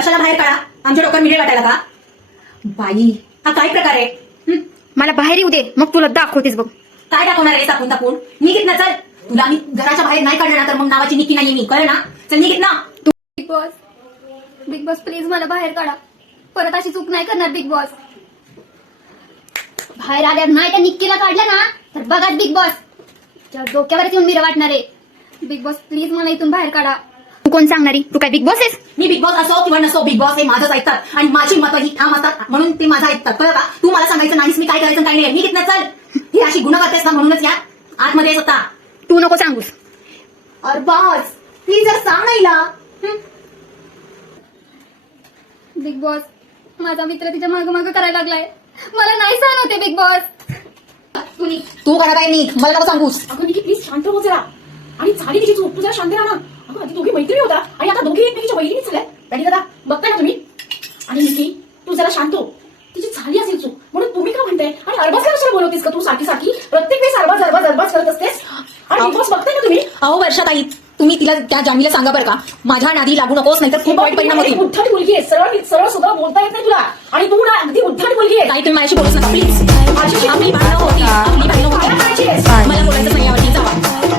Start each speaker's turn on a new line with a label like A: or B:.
A: कशाला बाहेर काढा? आमच्या डोक्यात मिळे वाटायला का? बाई हा काय प्रकार आहे? हं?
B: मला बाहेर येऊ दे. मग तुला दाखवतेस बघ.
A: काय दाखवणार आहे तापून? तापून निघित ना चल. तुला मी घराच्या बाहेर नाही काढणार ना तर मग नावाची निकी नाही मी. कळ ना? चल निघित ना.
B: Bigg Boss. Bigg Boss please मला बाहेर काढा. परत अशी चूक नाही करणार बिग बॉस. बाहेर आल्या नाही त्या निक्कीला काढलं ना तर बघाच बिग बॉस. डोक्यावरच येऊन मिरं वाटणार आहे. बिग बॉस प्लीज मला इथून बाहेर काढा. तू कोण सांगणारी? तू काय बिग बॉस आहेस?
A: मी बिग बॉस असो किंवा नसो बिग बॉस हे माझंच ऐकतात. आणि माझी मतं ही ठाम असतात म्हणून ते माझं ऐकतात. कळलं का? तू मला सांगायचं नाहीस मी काय करायचं काय नाही ना चल. ही अशी गुन्हा करतेस ना म्हणूनच या आतमध्ये येस आता
B: तू नको सांगूस.
A: अरे बॉस प्लीज जर सांग ना. हिला हं?
B: बिग बॉस माझा मित्र तिच्या माग माग करायला लागलाय. मला नाही सहन होते बिग बॉस
A: तू करा काय निघ मला नको सांगूस.
C: अगं निकी प्लीज शांत हो जरा. आणि झाली तिची चूक. तू जरा शांत राहा ना. अगं आधी दोघी मैत्रिणी होता. आणि आता दोघी एकमेकीच्या बहिणीच झाल्या डॅडी दादा? बघताय ना तुम्ही. आणि निकी तू जरा शांत हो. तिची झाली असेल चूक. म्हणून तुम्ही का म्हणताय? आणि अरबाजला कशाला बोलवतेस का तू सारखी सारखी प्रत्येक वेळेस अरबाज अरबाज अरबाज करत असतेस. आणि बिग बॉस बघताय ना तुम्ही?
A: अहो वर्षाताई तुम्ही तिला त्या जान्हवीला सांगा बरं का. माझ्या नादी लागू नकोस नाहीतर खूप वाईट परिणाम होतील
C: उद्धट मुलगी आहे सरळ सरळ सुद्धा बोलता येत नाही तुला. आणि तू ना अगदी उद्धट मुलगी आहे
A: ताई तुम्ही माझ्याशी बोलूच नका प्लीज